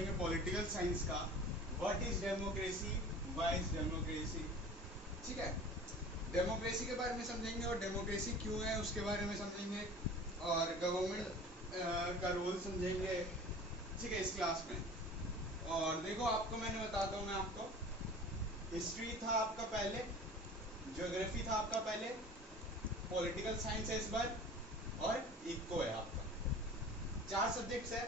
पढ़ेंगे political science का, what is democracy, why is democracy. ठीक है, डेमोक्रेसी के बारे में समझेंगे और डेमोक्रेसी क्यों है उसके बारे में समझेंगे, और गवर्नमेंट का रोल समझेंगे। ठीक है, इस क्लास में। और देखो आपको मैंने बताता हूँ, मैं आपको हिस्ट्री था आपका पहले, ज्योग्राफी था आपका पहले, पॉलिटिकल साइंस है इस बार, और इको है आपका। 4 सब्जेक्ट्स है।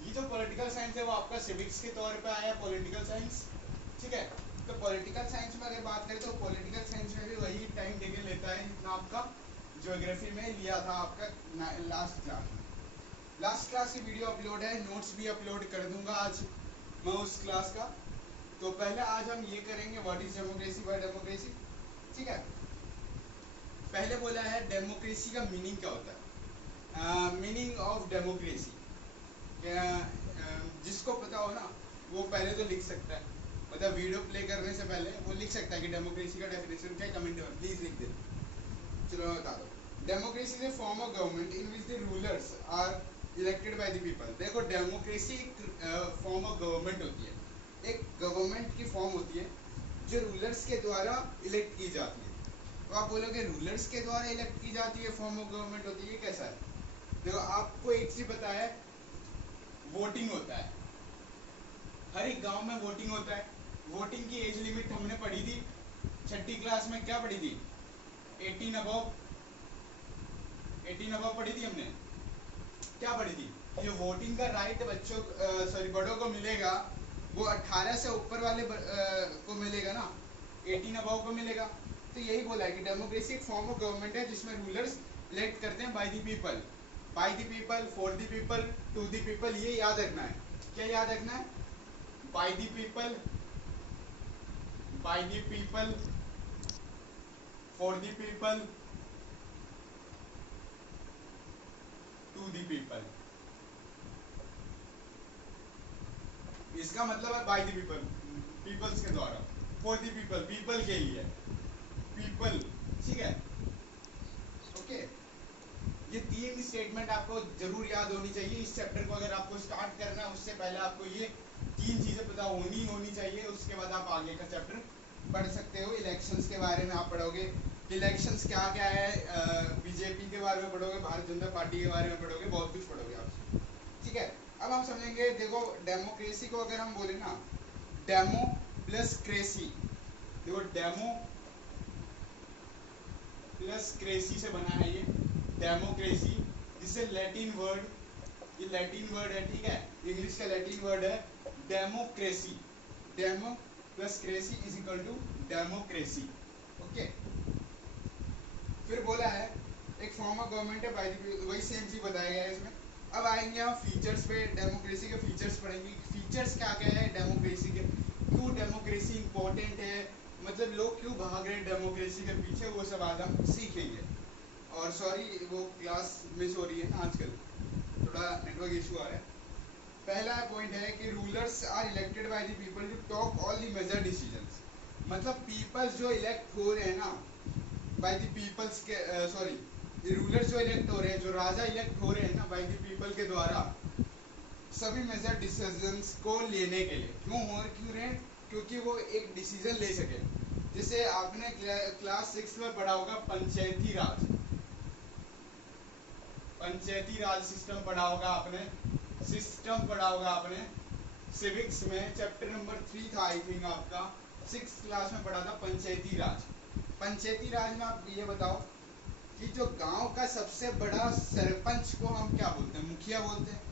ये जो पॉलिटिकल साइंस है वो आपका सिविक्स के तौर पे आया, पॉलिटिकल साइंस। ठीक है, तो पॉलिटिकल साइंस में अगर बात करें तो पॉलिटिकल साइंस में भी वही टाइम टेकन लेता है जितना आपका ज्योग्राफी में लिया था आपका लास्ट क्लास में। लास्ट क्लास की वीडियो अपलोड है, नोट्स भी अपलोड कर दूंगा आज मैं उस क्लास का। तो पहले आज हम ये करेंगे what is democracy, why democracy. ठीक है, पहले बोला है डेमोक्रेसी का मीनिंग क्या होता है। मीनिंग ऑफ डेमोक्रेसी जिसको पता हो ना वो पहले तो लिख सकता है, मतलब वीडियो प्ले करने से पहले वो लिख सकता है कि डेमोक्रेसी का डेफिनेशन क्या है, कमेंट में प्लीज लिख दे। चलो मैं बता दो। Democracy is a form of government in which the rulers are elected by the people. देखो डेमोक्रेसी एक फॉर्म ऑफ गवर्नमेंट होती है, एक गवर्नमेंट की फॉर्म होती है जो रूलर्स के द्वारा इलेक्ट की जाती है। तो आप बोलोगे रूलर्स के द्वारा इलेक्ट की जाती है, फॉर्म ऑफ गवर्नमेंट होती है, ये कैसा है। देखो आपको एक चीज पता है, वोटिंग होता है, हर एक गांव में वोटिंग होता है। वोटिंग की एज लिमिट हमने पढ़ी थी 6ठी क्लास में, क्या पढ़ी थी, 18 अबव, 18 अबव पढ़ी थी हमने। क्या पढ़ी थी, ये वोटिंग का राइट बच्चों सॉरी बड़ों को मिलेगा, वो 18 से ऊपर वाले को मिलेगा ना, 18 अबव को मिलेगा। तो यही बोला है कि डेमोक्रेसी एक फॉर्म ऑफ गवर्नमेंट है जिसमें रूलर्स इलेक्ट करते हैं by the people, by the people, for the people, to the people. ये याद रखना है। क्या याद रखना है, by the people, by the people, for the people, to the people. इसका मतलब है बाय द पीपल, पीपल्स के द्वारा, फॉर द पीपल, पीपल के लिए, पीपल। ठीक है, ओके। ये 3 स्टेटमेंट आपको जरूर याद होनी चाहिए। इस चैप्टर को अगर आपको स्टार्ट करना है उससे पहले आपको ये 3 चीजें पता होनी चाहिए, उसके बाद आप आगे का चैप्टर पढ़ सकते हो। इलेक्शंस के बारे में आप पढ़ोगे, इलेक्शंस क्या क्या है, बीजेपी के बारे में पढ़ोगे, भारतीय जनता पार्टी के बारे में पढ़ोगे, बहुत कुछ पढ़ोगे आप। ठीक है, अब हम समझेंगे। देखो डेमोक्रेसी को अगर हम बोले ना, डेमो प्लस क्रेसी, देखो डेमो प्लस क्रेसी से बना है ये डेमोक्रेसी। जिससे लैटिन वर्ड, ये लैटिन वर्ड है, ठीक है, इंग्लिश का लैटिन वर्ड है democracy. Demo plus cracy is equal to democracy. Okay, फिर बोला है एक फॉर्म ऑफ गवर्नमेंट है बाय द, वही सेम चीज बताया गया है इसमें। अब आएंगे हम फीचर्स पे, डेमोक्रेसी के फीचर्स पढ़ेंगे। फीचर्स क्या क्या है डेमोक्रेसी के, क्यों डेमोक्रेसी इंपॉर्टेंट है, मतलब लोग क्यों भाग रहे हैं डेमोक्रेसी के पीछे, वो सब आज हम सीखेंगे। और सॉरी वो क्लास मिस हो रही है ना आजकल, थोड़ा नेटवर्क इशू आ रहा है। पहला पॉइंट है कि rulers are elected by the people to talk all the major decisions. मतलब पीपल्स जो इलेक्ट हो रहे हैं ना बाय द पीपल्स के, सॉरी रूलर्स जो इलेक्ट हो रहे हैं, जो राजा इलेक्ट हो रहे हैं ना बाय द पीपल के द्वारा, सभी मेजर डिसीजंस को लेने के लिए। क्यों रहे हैं, क्योंकि वो एक डिसीजन ले सके। जैसे आपने क्लास 6 में पढ़ा होगा पंचायती राज, पंचायती राज सिस्टम पढ़ा होगा आपने, सिस्टम पढ़ा होगा आपने सिविक्स में, चैप्टर नंबर 3 था आई थिंक आपका, 6th क्लास में पढ़ा था पंचायती राज। पंचायती राज में आप ये बताओ कि जो गांव का सबसे बड़ा सरपंच को हम क्या बोलते हैं, मुखिया बोलते हैं।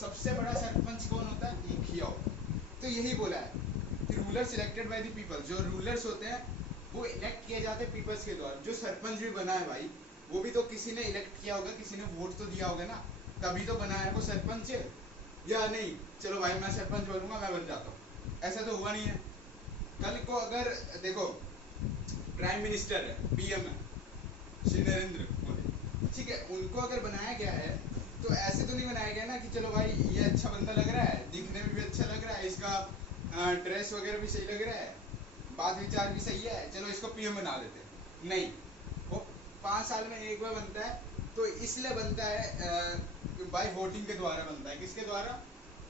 सबसे बड़ा सरपंच कौन होता है, मुखिया होता है। तो यही बोला है कि rulers elected by the people, जो रूलर्स होते हैं वो इलेक्ट किए जाते हैं पीपल्स के द्वारा। जो सरपंच भी बना है भाई, वो भी तो किसी ने इलेक्ट किया होगा, किसी ने वोट तो दिया होगा ना, तभी तो बना है वो सरपंच, या नहीं चलो भाई मैं सरपंच बनूंगा, मैं बन जाता हूँ, ऐसा तो हुआ नहीं है। कल को अगर देखो प्राइम मिनिस्टर है, पीएम है श्री नरेंद्र मोदी, ठीक है, उनको अगर बनाया गया है तो ऐसे तो नहीं बनाया गया ना कि चलो भाई ये अच्छा बंदा लग रहा है, दिखने में भी अच्छा लग रहा है, इसका ड्रेस वगैरह भी सही लग रहा है, बात विचार भी सही है, चलो इसको पीएम बना देते। नहीं, वो 5 साल में एक बार बनता है। तो इसलिए बनता है बाय वोटिंग के द्वारा बनता है। किसके द्वारा,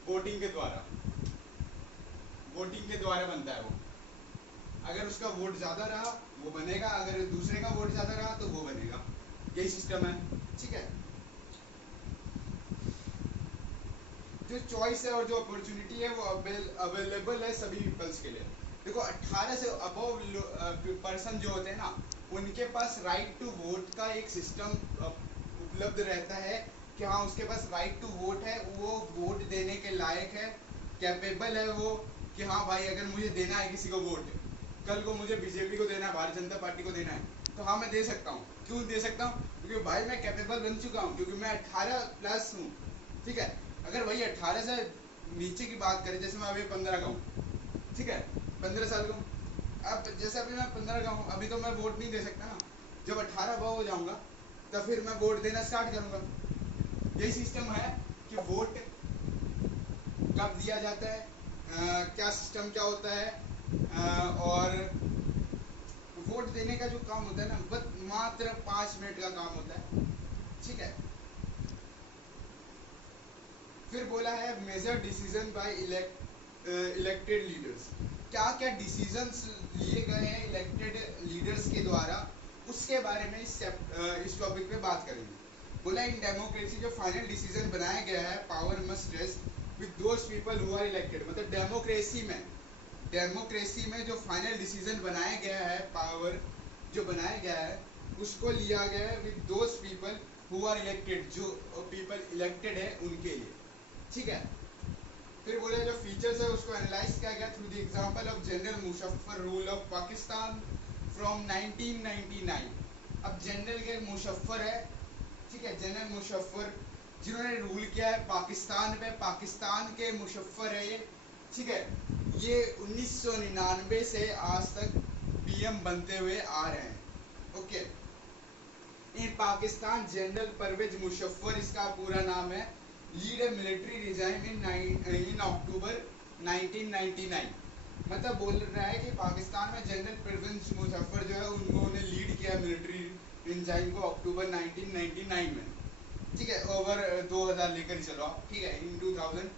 वोटिंग के द्वारा, वोटिंग के द्वारा बनता है वो। अगर उसका वोट ज्यादा रहा वो बनेगा, अगर दूसरे का वोट ज्यादा रहा तो वो बनेगा। यही सिस्टम है, ठीक है। जो चॉइस है और जो अपॉर्चुनिटी है वो अवेलेबल है सभी पीपल्स के लिए। देखो 18 से अबव पर्सन जो होते हैं ना, उनके पास राइट टू वोट का एक सिस्टम उपलब्ध रहता है कि हाँ उसके पास राइट टू वोट है, वो वोट देने के लायक है, कैपेबल है वो, कि हाँ भाई अगर मुझे देना है किसी को वोट, कल को मुझे बीजेपी को देना है, भारतीय जनता पार्टी को देना है, तो हाँ मैं दे सकता हूँ। क्यों दे सकता हूँ? क्योंकि भाई मैं कैपेबल बन चुका हूँ, क्योंकि मैं 18+ हूँ, ठीक है। अगर वही 18 से नीचे की बात करें, जैसे मैं अभी 15 का हूँ, ठीक है, 15 साल का हूँ, अब जैसे अभी मैं 15 का हूँ, अभी तो मैं वोट नहीं दे सकता ना। जब 18 हो जाऊंगा तब फिर मैं वोट देना स्टार्ट करूंगा। यही सिस्टम है कि वोट कब दिया जाता है, क्या सिस्टम क्या होता है, और वोट देने का जो काम होता है ना, बस मात्र 5 मिनट का काम होता है, ठीक है। फिर बोला है major decision by elected leaders. क्या क्या डिसीजंस लिए गए हैं इलेक्टेड लीडर्स के द्वारा, उसके बारे में इस टॉपिक पे बात करेंगे। बोला इन डेमोक्रेसी जो फाइनल डिसीजन बनाया गया है, power must rest with those people who are elected. मतलब डेमोक्रेसी में जो फाइनल डिसीजन बनाया गया है, पावर जो बनाया गया है, उसको लिया गया है with those people who are elected, जो पीपल इलेक्टेड है उनके लिए, ठीक है। फिर बोले जो फीचर्स है उसको एनालाइज किया गया through the example of general Musharraf rule of Pakistan from 1999। अब जनरल के मुशर्रफ है, ठीक है, जनरल मुशर्रफ जिन्होंने रूल किया है पाकिस्तान पे, पाकिस्तान के मुशर्रफ है ये, ठीक है। ये 1999 से आज तक पीएम बनते हुए आ रहे हैं, ओके। इन पाकिस्तान जनरल परवेज मुशर्रफ, इसका पूरा नाम है, लीड ए मिलिट्री रिजाइम इन अक्टूबर 1999। मतलब बोल रहा है कि पाकिस्तान में जनरल परवेज मुशर्रफ जो है उन्होंने लीड किया मिलिट्री रिजाइम को अक्टूबर 1999 में, ठीक है। ओवर 2000 लेकर चलो, ठीक है। इन 2000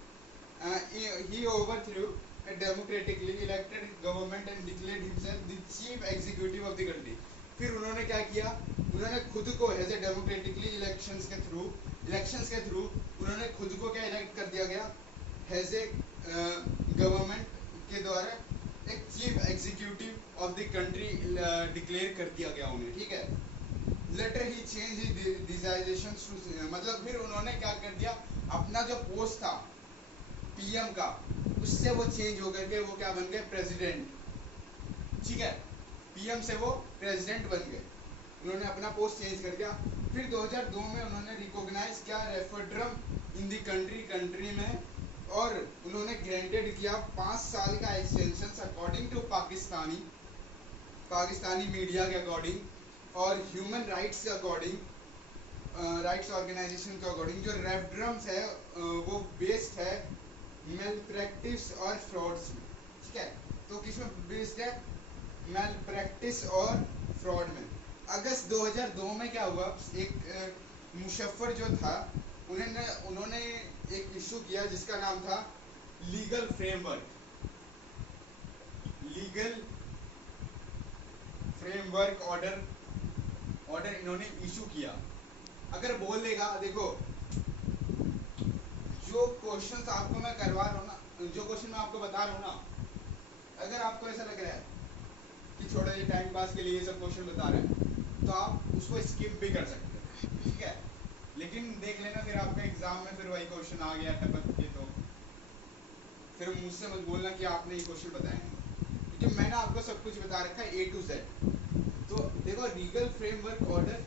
he overthrew a democratically elected government and declared himself the chief executive of the country। फिर उन्होंने क्या किया, उन्होंने खुद को एज ए डेमोक्रेटिकली इलेक्शंस के थ्रू उन्होंने खुद को क्या इलेक्ट कर दिया गया, एज ए गवर्नमेंट के द्वारा एक chief executive of the country declare कर दिया गया उन्हें, ठीक है। लेटर ही चेंज डिजाइजेशन, मतलब फिर उन्होंने क्या कर दिया, अपना जो पोस्ट था पीएम का, उससे वो चेंज हो करके वो क्या बन गए, प्रेसिडेंट, ठीक है। पीएम से वो प्रेसिडेंट बन गए, उन्होंने अपना पोस्ट चेंज कर दिया। फिर 2002 में उन्होंने रिकॉग्नाइज किया रेफरेंडम इन दी कंट्री में, और उन्होंने ग्रांटेड किया 5 साल का extension according to Pakistani media के अकॉर्डिंग और ह्यूमन राइट्स के अकॉर्डिंग, राइट्स ऑर्गेनाइजेशन के अकॉर्डिंग। जो रेफरेंडम्स है वो बेस्ड है मेल प्रैक्टिस और फ्रॉड्स में, ठीक है। तो किसमें बेस्ड है, मेल प्रैक्टिस और फ्रॉड में। अगस्त 2002 में क्या हुआ, एक मुशर्रफ जो था उन्होंने एक इशू किया जिसका नाम था लीगल फ्रेमवर्क ऑर्डर इन्होंने इशू किया। अगर बोल देगा, देखो जो क्वेश्चंस आपको मैं करवा रहा हूँ ना, जो क्वेश्चन मैं आपको बता रहा हूँ ना, अगर आपको ऐसा लग रहा है कि छोड़ा ये टाइम पास के लिए ये सब क्वेश्चन बता रहे हैं, तो आप उसको स्किप भी कर सकते हैं, ठीक है। लेकिन देख लेना फिर आपका एग्जाम में फिर वही क्वेश्चन आ गया टपक के, तो फिर मुझसे मत बोलना कि आपने ये क्वेश्चन बताए हैं, क्योंकि मैंने आपको सब कुछ बता रखा है A to Z। तो देखो लीगल फ्रेमवर्क ऑर्डर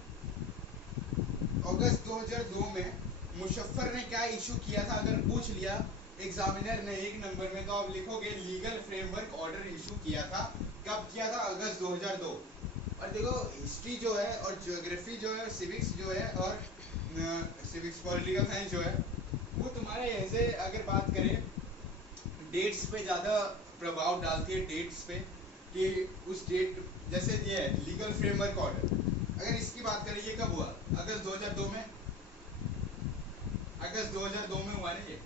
अगस्त 2002 में मुशर्रफ ने क्या इशू किया था, अगर पूछ लिया एग्जामिनर ने 1 नंबर में, तो आप लिखोगे लीगल फ्रेमवर्क ऑर्डर इशू किया था। कब किया था, अगस्त 2002। और देखो हिस्ट्री जो है और ज्योग्राफी जो है, सिविक्स जो है और सिविक्स पॉलिटिकल साइंस जो है, वो तुम्हारे ऐसे अगर बात करें डेट्स पे ज़्यादा प्रभाव डालती है, डेट्स पे, कि उस डेट, जैसे ये है लीगल फ्रेमवर्क ऑर्डर, अगर इसकी बात करें ये कब हुआ, अगस्त 2002 में, अगस्त 2002 में हुआ ना ये,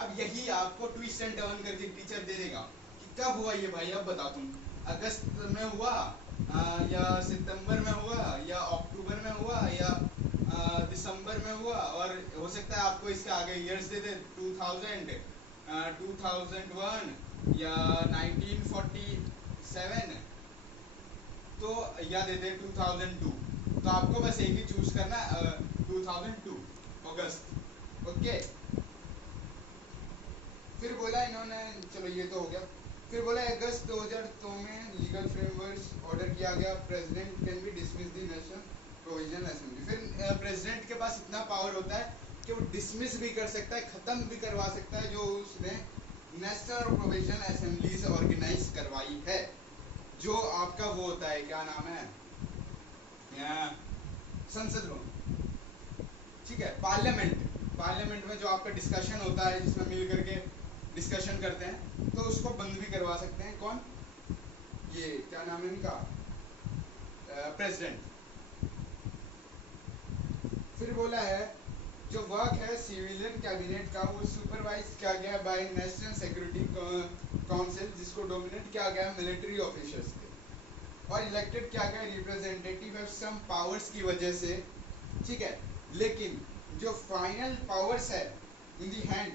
अब यही आपको ट्विस्ट एंड टर्न करके टीचर दे देगा कि कब हुआ ये भाई, अब बता तुम, अगस्त में हुआ या सितंबर में हुआ या अक्टूबर में हुआ या दिसंबर में हुआ, और हो सकता है आपको इसके आगे ईयर्स दे दे 2000, 2001 या 1947, तो या दे दे 2002, तो आपको बस एक ही चूज करना 2002 अगस्त। ओके, फिर बोला इन्होंने, चलो ये तो हो गया, फिर बोला अगस्त 2002 में लीगल फ्रेमवर्क ऑर्डर किया गया, president can be dismiss the national provisional assembly. फिर प्रेसिडेंट के पास इतना पावर होता है कि वो डिसमिस भी कर सकता है, खत्म भी करवा सकता है जो उसने नेशनल प्रोविजनल असेंबली से ऑर्गेनाइज करवाई है, जो आपका वो होता है, क्या नाम है, संसद भवन, ठीक है, पार्लियामेंट। पार्लियामेंट में जो आपका डिस्कशन होता है जिसमें मिल करके डिस्कशन करते हैं, तो उसको बंद भी करवा सकते हैं, कौन, ये क्या नाम है इनका, प्रेसिडेंट। फिर बोला है जो वर्क है सिविलियन कैबिनेट का वो सुपरवाइज किया गया बाय नेशनल सिक्योरिटी काउंसिल, जिसको डोमिनेट किया गया मिलिट्री ऑफिसर्स के, और इलेक्टेड किया गया रिप्रेजेंटेटिव ऑफ सम पावर्स की वजह से, ठीक है। लेकिन जो फाइनल पावर्स है इन दी हैंड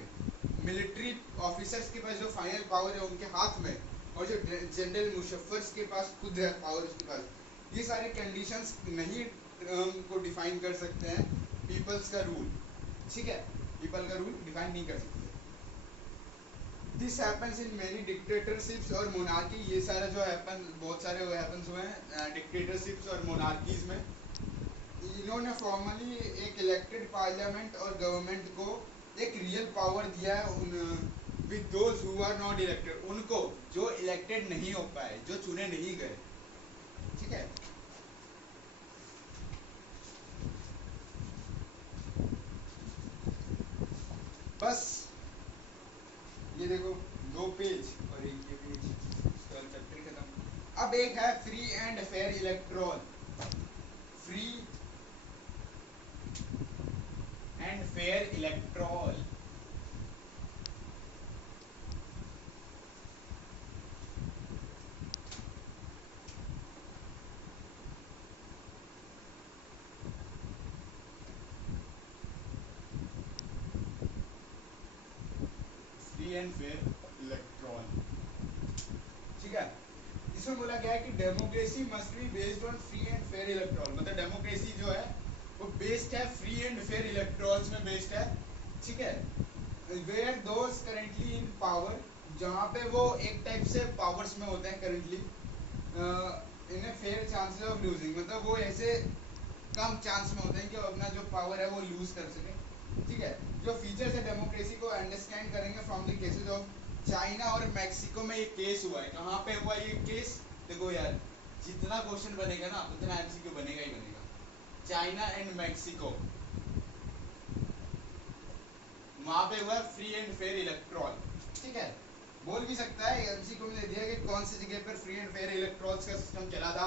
मिलिट्री ऑफिसर्स के पास, जो फाइनल पावर है उनके हाथ में, और जो जनरल मुशर्रफ के पास खुद है पावर उसके पास, ये सारे कंडीशंस नहीं को डिफाइन कर सकते हैं पीपल्स का रूल, ठीक है, पीपल का रूल डिफाइन नहीं कर सकते। This happens in many dictatorships और मोनार्की, ये सारा जो हैपन, बहुत सारे वो हैपन्स हुए हैं डिक्टेटरशिप्स और मोनार्कीज में। इन्होंने फॉर्मली एक इलेक्टेड पार्लियामेंट और गवर्नमेंट को एक रियल पावर दिया है उन with those who are not elected, उनको जो इलेक्टेड नहीं हो पाए, जो चुने नहीं गए, ठीक है। बस ये देखो 2 पेज और एक ये पेज, इसका चैप्टर खत्म। अब एक है free and fair electoral, free and fair electoral, free and fair electoral, ठीक है। इसमें बोला गया है कि democracy must be based on free and fair electoral, मतलब डेमोक्रेसी जो है वो बेस्ड है फ्री एंड फेयर इलेक्ट्रॉल्स में बेस्ड है, ठीक है। Where those currently in power, जहाँ पे वो एक टाइप से पावर्स में होते हैं करेंटली, इन्हें फेयर चांसेस ऑफ लूजिंग, मतलब वो ऐसे कम चांस में होते हैं कि अपना जो पावर है वो लूज कर सके, ठीक है। जो फीचर्स है डेमोक्रेसी को अंडरस्टैंड करेंगे from the cases of China और मैक्सिको में ये केस हुआ है। कहाँ पे हुआ ये केस, देखो यार, जितना क्वेश्चन बनेगा ना उतना एमसीक्यू बनेगा ही बनेगा। चाइना एंड मैक्सिको, वहां पे हुआ फ्री एंड फेयर इलेक्ट्रॉल, ठीक है। बोल भी सकता है एमसीक्यू में दे दिया कि कौन सी जगह पर फ्री एंड फेयर इलेक्ट्रॉल्स का सिस्टम चला था,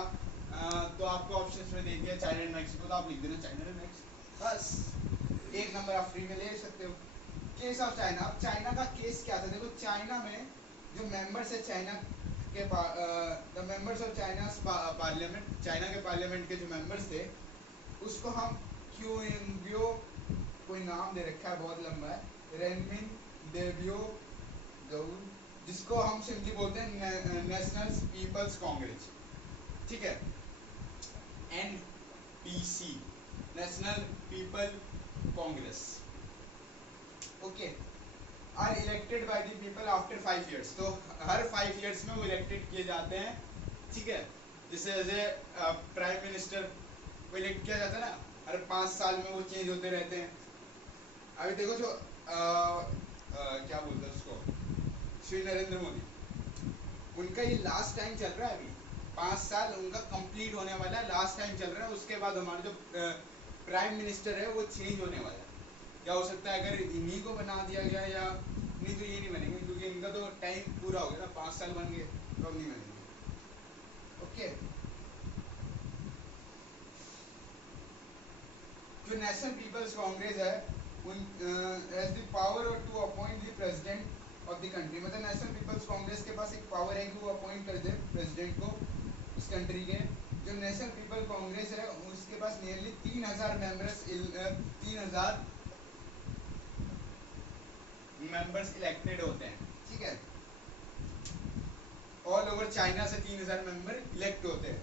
तो आपको ऑप्शंस में दे दिया चाइना एंड मैक्सिको, तो आप लिख देना चाइना एंड मैक्सिको, बस एक नंबर आप फ्री में ले सकते हो। केस ऑफ चाइना, अब चाइना का केस क्या था, देखो चाइना में जो मेंबर्स है चाइना के the members of China parliament, China के पार्लियामेंट के जो मेंबर्स थे उसको हम क्यूएनबियो, कोई नाम दे रखा है बहुत लंबा है, रेनमिन डेबियो गौर, जिसको हम सिंपली बोलते हैं नेशनल पीपल्स कांग्रेस, ठीक है, NPC, national people congress, okay, are elected by the people after 5 years, तो हर 5 इयर्स में वो इलेक्टेड किए जाते हैं, ठीक है। जैसे एज ए प्राइम मिनिस्टर को इलेक्ट किया जाता है ना, हर 5 साल में वो चेंज होते रहते हैं। अभी देखो जो क्या बोलते हैं उसको, श्री नरेंद्र मोदी, उनका ये लास्ट टाइम चल रहा है, अभी 5 साल उनका कंप्लीट होने वाला है, लास्ट टाइम चल रहा है, उसके बाद हमारा जो प्राइम मिनिस्टर है वो चेंज होने वाला है। क्या हो सकता है अगर इन्हीं को बना दिया गया, या नहीं तो ये नहीं बनेंगे, क्योंकि इनका तो टाइम पूरा हो गया ना, 5 साल बन गए तो अब नहीं बनेंगे, ओके। जो नेशनल पीपल्स कांग्रेस है has the power to appoint the president of the country. मतलब नेशनल पीपल्स कांग्रेस के पास एक पावर है कि वो अपॉइंट कर दे प्रेसिडेंट को उस कंट्री के। जो नेशनल पीपल कांग्रेस है उसके पास नियरली 3000 मेंबर्स 3000 मेंबर्स इलेक्टेड होते हैं, ठीक है। ऑल ओवर चाइना से 3000 मेंबर इलेक्ट होते हैं।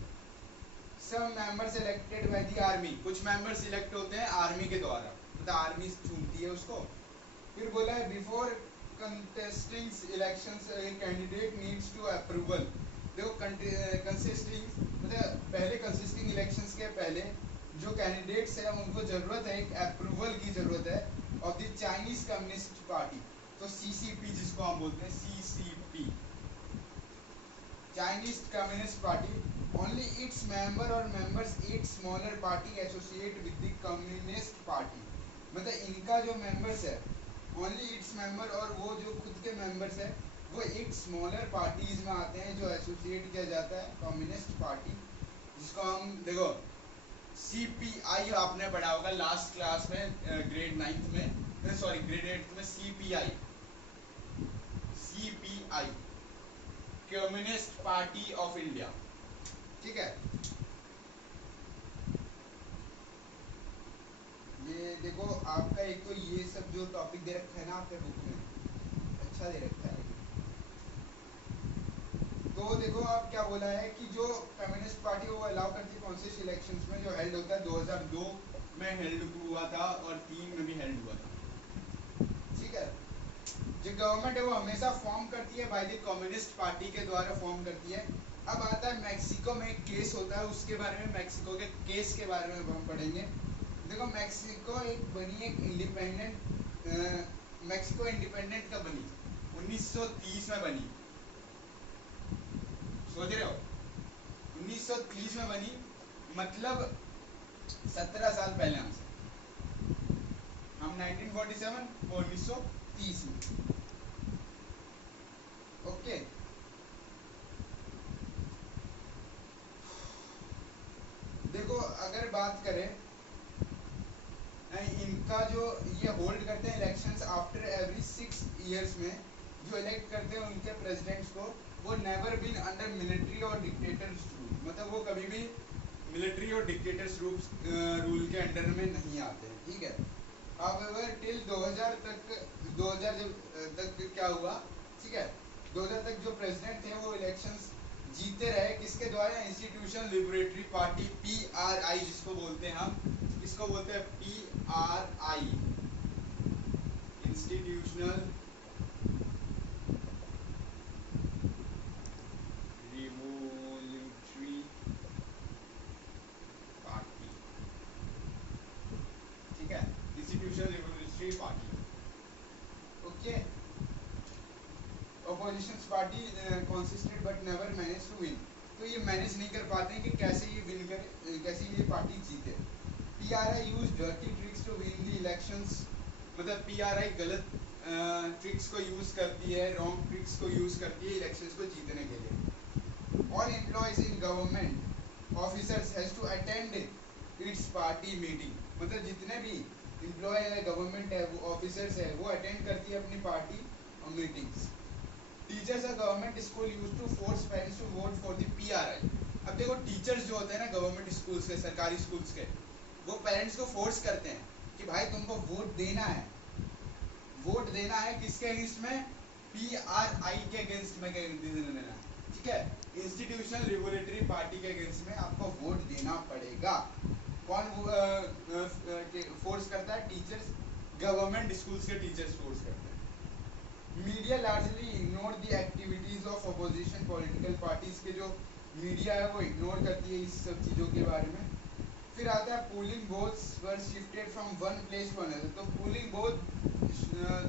सब members elected by the army, कुछ मेंबर्स इलेक्ट होते हैं आर्मी के द्वारा, मतलब आर्मी चुनती है उसको। फिर बोला है before contesting elections candidate needs to approval. देखो कंसिस्टिंग मतलब पहले कंसिस्टिंग इलेक्शंस के पहले जो कैंडिडेट्स हैं उनको जरूरत है एक अप्रूवल की जरूरत है of the Chinese Communist Party. तो सीसीपी जिसको हम बोलते हैं CCP, Chinese Communist Party. Only its member और members it smaller party associate with the Communist Party. मतलब इनका जो मेंबर्स है ओनली इट्स मेंबर और वो जो खुद के मेंबर्स है वो एक स्मॉलर पार्टीज में आते हैं जो एसोसिएट किया जाता है कम्युनिस्ट पार्टी, जिसको हम देखो सीपीआई आपने पढ़ा होगा लास्ट क्लास में ग्रेड 9th में, सॉरी ग्रेड 8th में। CPI CPI communist party of India, ठीक है। ये देखो आपका एक तो ये सब जो टॉपिक दे रखा है ना आपके बुक में अच्छा दे रखा है। तो देखो आप क्या बोला है कि जो कम्युनिस्ट पार्टी वो अलाउ करती है कौन से इलेक्शंस में जो हेल्ड होता है 2002 में हेल्ड हुआ था और 3 में भी हेल्ड हुआ था, ठीक है। जो गवर्नमेंट है वो हमेशा फॉर्म करती है बाय द कम्युनिस्ट पार्टी के द्वारा फॉर्म करती है। अब आता है मैक्सिको में एक केस होता है, उसके बारे में मैक्सिको के केस के बारे में हम पढ़ेंगे। देखो मैक्सिको एक बनी एक इंडिपेंडेंट, मैक्सिको इंडिपेंडेंट कब बनी? 1930 में बनी, सोच रहे हो 1930 में बनी, मतलब 17 साल पहले हमसे। हम 1947 और 1930 में, ओके। देखो अगर बात करें इनका जो ये होल्ड करते हैं इलेक्शंस आफ्टर एवरी 6 इयर्स में, जो इलेक्ट करते हैं उनके प्रेसिडेंट्स को, वो नेवर बीन अंडर मिलिट्री और डिक्टेटर्स रूल, मतलब वो कभी भी मिलिट्री और डिक्टेटर्स रूल के अंडर में नहीं आते हैं, ठीक है। हाउएवर टिल 2000 तक 2000 तक क्या हुआ, ठीक है, 2000 तक जो प्रेसिडेंट थे वो इलेक्शंस जीते रहे, किसके द्वारा? इंस्टीट्यूशनल लिबरेटरी पार्टी पीआरआई जिसको बोलते हैं हम, इसको बोलते हैं पीआरआई, इंस्टीट्यूशनल रिवोल्यूटरी पार्टी, ठीक है, institutional revolutionary party, okay. Opposition party consisted but never manage to win. तो ये मैनेज नहीं कर पाते हैं कि कैसे ये विन करे, कैसे ये पार्टी जीते। PRI use dirty tricks to win the elections, मतलब पीआरआई गलत ट्रिक्स को यूज करती है, रॉन्ग ट्रिक्स को यूज करती है इलेक्शंस को जीतने के लिए। All employees in government officers has to attend its party meeting, मतलब जितने भी एम्प्लॉय है गवर्नमेंट है वो ऑफिसर्स है वो अटेंड करती है अपनी पार्टी और मीटिंग्स। टीचर्स और government school use to force parents to vote for the PRI. अब देखो टीचर्स जो होते हैं ना गवर्नमेंट स्कूल्स के, सरकारी स्कूल्स के, वो पेरेंट्स को फोर्स करते हैं कि भाई तुमको वोट देना है, वोट देना है किसके अगेंस्ट में? पीआरआई के अगेंस्ट में देना है, ठीक है। इंस्टीट्यूशनल रिवोल्यूटरी पार्टी के अगेंस्ट में आपको वोट देना पड़ेगा। कौन फोर्स करता है? टीचर्स, गवर्नमेंट स्कूल्स के टीचर्स फोर्स करते हैं। Media largely ignore the activities of opposition political parties के, जो मीडिया है वो इग्नोर करती है इस सब चीज़ों के बारे में। फिर आता है polling booths were shifted from one place to another. तो पोलिंग बोथ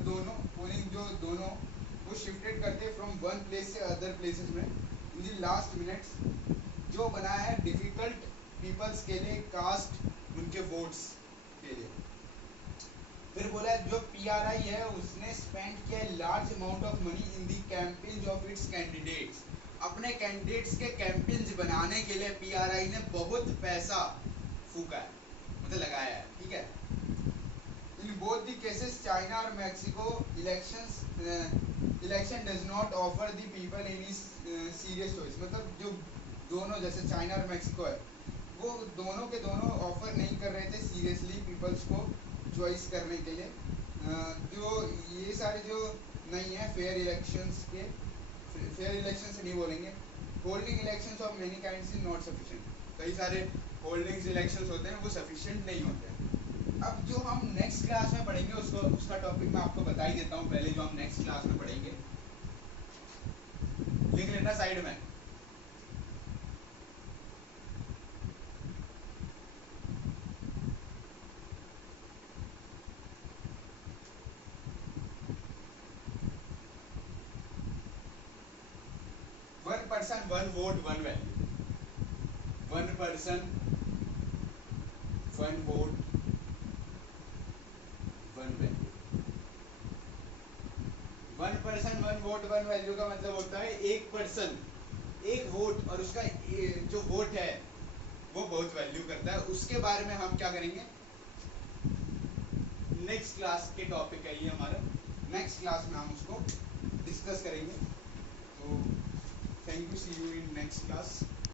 दोनों, पोलिंग जो दोनों वो शिफ्टेड करते हैं फ्रॉम वन प्लेस से अदर प्लेसेस में इन द लास्ट मिनट्स, जो बना है डिफिकल्ट पीपल्स के लिए कास्ट उनके वोट्स के लिए। फिर बोला जो पीआरआई है उसने स्पेंड किया large amount of money in the campaigns of its candidates. अपने कैंडिडेट्स के कैंपेन्स बनाने के लिए पीआरआई ने बहुत पैसा फूका है, मतलब लगाया है, ठीक है। इन In both the cases, China or Mexico, election does not offer the people any serious choice. मतलब जो दोनों जैसे चाइना और मैक्सिको है, वो दोनों के दोनों ऑफर नहीं कर रहे थे सीरियसली पीपल्स को चॉइस करने के लिए। जो ये सारे जो नहीं है फेयर इलेक्शंस के, फेयर इलेक्शंस नहीं बोलेंगे, holding elections of many kinds is not sufficient. कई सारे होल्डिंग्स इलेक्शंस होते हैं वो सफिशिएंट नहीं होते हैं। अब जो हम नेक्स्ट क्लास में पढ़ेंगे उसका टॉपिक मैं आपको बता ही देता हूँ पहले, जो हम नेक्स्ट क्लास में पढ़ेंगे लिख लेना साइड में। One person one vote one value, one person one vote one value. One person one vote one value का मतलब होता है एक पर्सन एक वोट, और उसका जो वोट है वो बहुत वैल्यू करता है। उसके बारे में हम क्या करेंगे, नेक्स्ट क्लास के टॉपिक है ये हमारा, नेक्स्ट क्लास में हम उसको डिस्कस करेंगे। तो thank you, see you in next class.